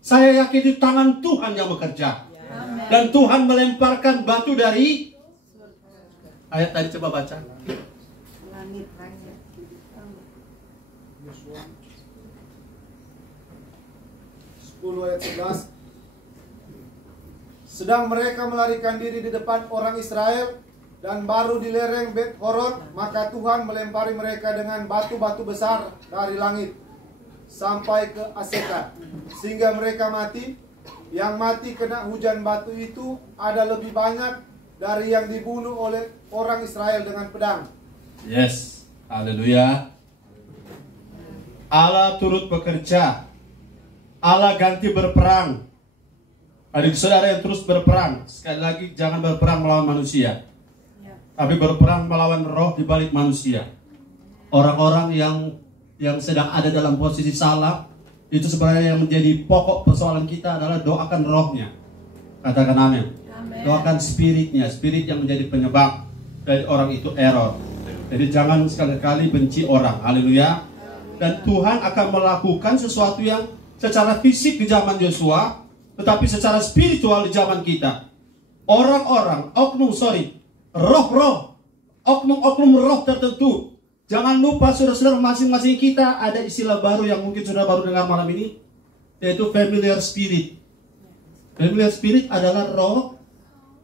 saya yakin di tangan Tuhan yang bekerja. Dan Tuhan melemparkan batu dari ayat tadi, coba baca. Langit. 10 ayat 11. Sedang mereka melarikan diri di depan orang Israel dan baru di lereng Bet Horon, maka Tuhan melempari mereka dengan batu-batu besar dari langit sampai ke Aseka, sehingga mereka mati. Yang mati kena hujan batu itu ada lebih banyak dari yang dibunuh oleh orang Israel dengan pedang. Yes, haleluya. Allah turut bekerja. Allah ganti berperang. Adik saudara yang terus berperang, sekali lagi jangan berperang melawan manusia, tapi berperang melawan roh di balik manusia. Orang-orang yang sedang ada dalam posisi salah, itu sebenarnya yang menjadi pokok persoalan kita adalah doakan rohnya. Katakan amin. Doakan spiritnya, spirit yang menjadi penyebab dari orang itu error. Jadi jangan sekali-kali benci orang. Haleluya. Dan Tuhan akan melakukan sesuatu yang secara fisik di zaman Yosua, tetapi secara spiritual di zaman kita. Orang-orang, oknum roh tertentu. Jangan lupa saudara-saudara, masing-masing kita ada istilah baru yang mungkin sudah baru dengar malam ini, yaitu familiar spirit. Familiar spirit adalah roh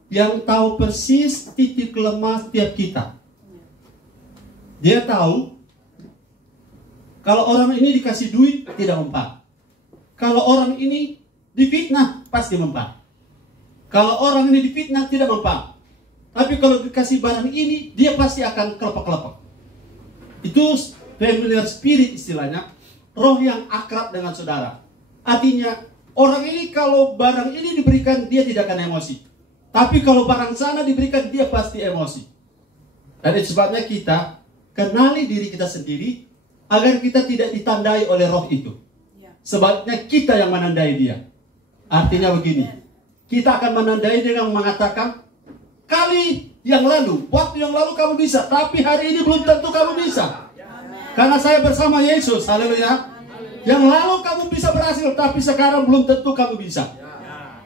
yang tahu persis titik lemah setiap kita. Dia tahu kalau orang ini dikasih duit tidak mempan. Kalau orang ini difitnah pasti mempan. Kalau orang ini difitnah tidak mempan. Tapi kalau dikasih barang ini, dia pasti akan kelepek-kelepek. Itu familiar spirit istilahnya, roh yang akrab dengan saudara. Artinya, orang ini kalau barang ini diberikan, dia tidak akan emosi. Tapi kalau barang sana diberikan, dia pasti emosi. Dan itu sebabnya kita kenali diri kita sendiri, agar kita tidak ditandai oleh roh itu. Sebabnya kita yang menandai dia. Artinya begini, kita akan menandai dengan mengatakan, waktu yang lalu kamu bisa, tapi hari ini belum tentu kamu bisa. Karena saya bersama Yesus, haleluya. Yang lalu kamu bisa berhasil, tapi sekarang belum tentu kamu bisa.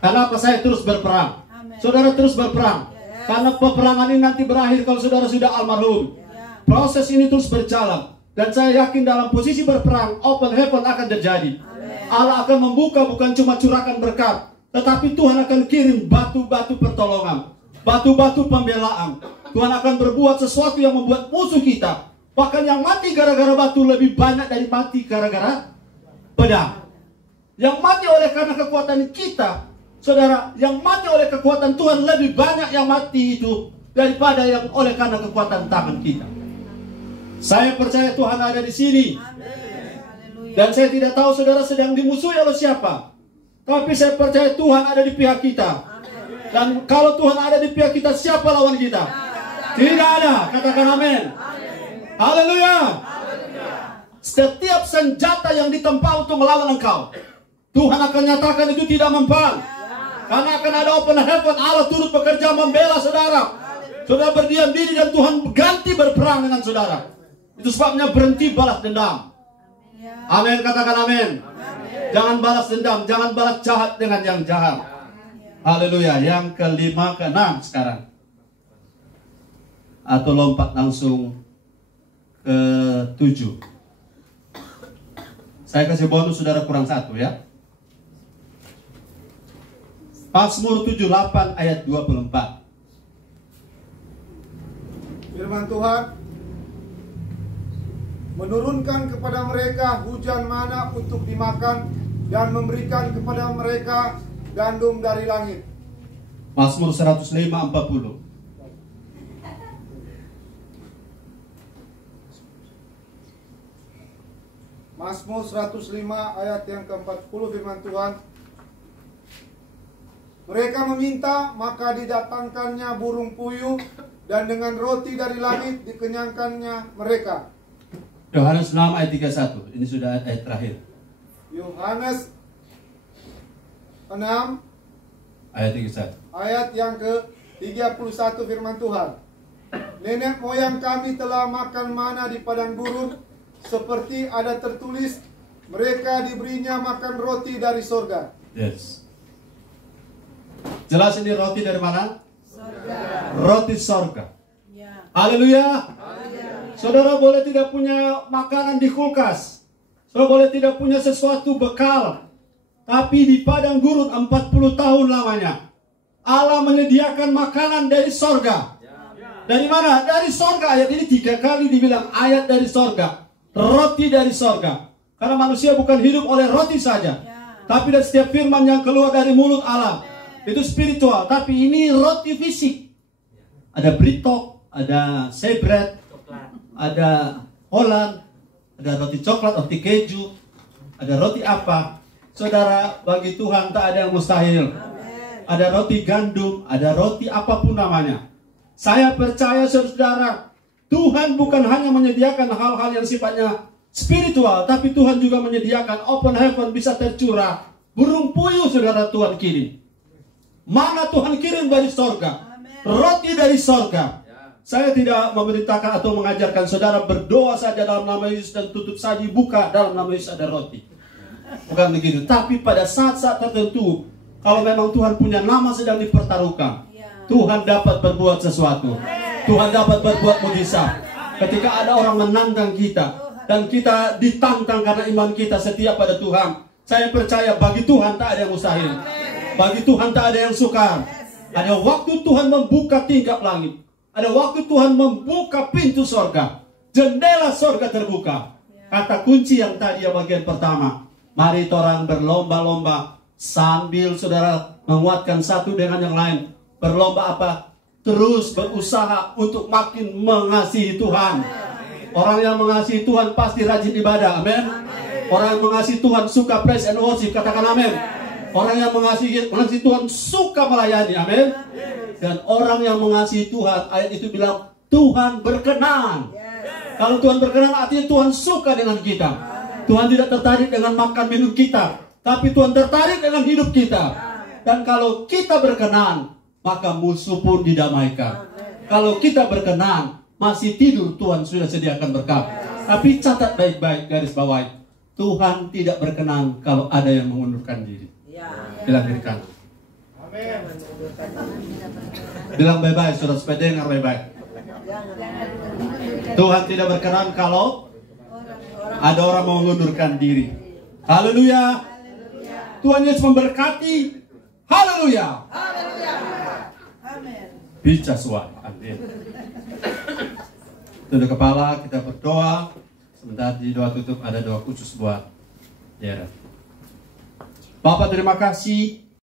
Karena apa? Saya terus berperang. Saudara terus berperang. Karena peperangan ini nanti berakhir kalau saudara sudah almarhum. Proses ini terus berjalan. Dan saya yakin dalam posisi berperang, open heaven akan terjadi. Allah akan membuka bukan cuma curahkan berkat, tetapi Tuhan akan kirim batu-batu pertolongan, batu-batu pembelaan. Tuhan akan berbuat sesuatu yang membuat musuh kita, bahkan yang mati gara-gara batu lebih banyak dari mati gara-gara pedang. Yang mati oleh karena kekuatan kita, saudara, yang mati oleh kekuatan Tuhan lebih banyak yang mati itu daripada yang oleh karena kekuatan tangan kita. Saya percaya Tuhan ada di sini. Dan saya tidak tahu saudara sedang dimusuhi oleh siapa, tapi saya percaya Tuhan ada di pihak kita. Dan kalau Tuhan ada di pihak kita, siapa lawan kita? Tidak ada. Katakan amin. Haleluya. Setiap senjata yang ditempa untuk melawan engkau, Tuhan akan nyatakan itu tidak mempan. Karena akan ada open heaven, Allah turut bekerja membela saudara. Saudara berdiam diri dan Tuhan ganti berperang dengan saudara. Itu sebabnya berhenti balas dendam. Amin, katakan amin. Jangan balas dendam, jangan balas jahat dengan yang jahat. Haleluya. Yang kelima, keenam sekarang. Atau lompat langsung ke 7. Saya kasih bonus saudara kurang 1 ya. Mazmur 78 ayat 24. Firman Tuhan, menurunkan kepada mereka hujan mana untuk dimakan dan memberikan kepada mereka gandum dari langit. Mazmur 105:40. Mazmur 105 ayat yang ke-40 firman Tuhan, mereka meminta maka didatangkannya burung puyuh dan dengan roti dari langit dikenyangkannya mereka. Yohanes 6 ayat 31. Ini sudah ayat terakhir. Yohanes 6 ayat 31. ayat yang ke-31 firman Tuhan, nenek moyang kami telah makan mana di padang gurun, seperti ada tertulis, mereka diberinya makan roti dari sorga. Yes. Jelas ini roti dari mana? Sorga. Roti sorga. Ya. Haleluya. Saudara boleh tidak punya makanan di kulkas, saudara boleh tidak punya sesuatu bekal, tapi di padang gurun 40 tahun lamanya Allah menyediakan makanan dari sorga. Dari mana? Dari sorga. Ayat ini 3 kali dibilang ayat dari sorga, roti dari sorga. Karena manusia bukan hidup oleh roti saja, tapi dari setiap firman yang keluar dari mulut Allah. Itu spiritual, tapi ini roti fisik. Ada Britok, ada Sebret, ada Holland, ada roti coklat, roti keju, ada roti apa. Saudara, bagi Tuhan tak ada yang mustahil. Ada roti gandum, ada roti apapun namanya. Saya percaya saudara, Tuhan bukan hanya menyediakan hal-hal yang sifatnya spiritual, tapi Tuhan juga menyediakan open heaven, bisa tercurah burung puyuh saudara Tuhan kirim. Mana Tuhan kirim dari sorga, roti dari sorga. Saya tidak memerintahkan atau mengajarkan saudara berdoa saja dalam nama Yesus dan tutup saji buka dalam nama Yesus ada roti. Bukan begitu. Tapi pada saat-saat tertentu, kalau memang Tuhan punya nama sedang dipertaruhkan, Tuhan dapat berbuat sesuatu. Tuhan dapat berbuat mujizat. Ketika ada orang menantang kita dan kita ditantang karena iman kita setia pada Tuhan, saya percaya bagi Tuhan tak ada yang mustahil. Bagi Tuhan tak ada yang sukar. Ada waktu Tuhan membuka tingkap langit. Ada waktu Tuhan membuka pintu sorga. Jendela sorga terbuka. Kata kunci yang tadi yang bagian pertama. Mari orang berlomba-lomba sambil saudara menguatkan satu dengan yang lain. Berlomba apa? Terus berusaha untuk makin mengasihi Tuhan. Orang yang mengasihi Tuhan pasti rajin ibadah. Amin. Orang yang mengasihi Tuhan suka praise and worship. Katakan amin. Orang yang mengasihi Tuhan suka melayani. Amin. Dan orang yang mengasihi Tuhan, ayat itu bilang Tuhan berkenan. Kalau Tuhan berkenan artinya Tuhan suka dengan kita. Tuhan tidak tertarik dengan makan minum kita, tapi Tuhan tertarik dengan hidup kita. Dan kalau kita berkenan, maka musuh pun didamaikan. Kalau kita berkenan, masih tidur Tuhan sudah sediakan berkat. Tapi catat baik-baik, garis bawahi, Tuhan tidak berkenan kalau ada yang mengundurkan diri. Bilang diri kanan. Bilang baik-baik, saudara, supaya dengar baik-baik. Tuhan tidak berkenan kalau ada orang mau mengundurkan diri. Haleluya. Tuhan Yesus memberkati Haleluya. Amin. Bicara suara. Amin. Tunduk kepala, kita berdoa. Sebentar di doa tutup ada doa khusus buat Dera. Bapak terima kasih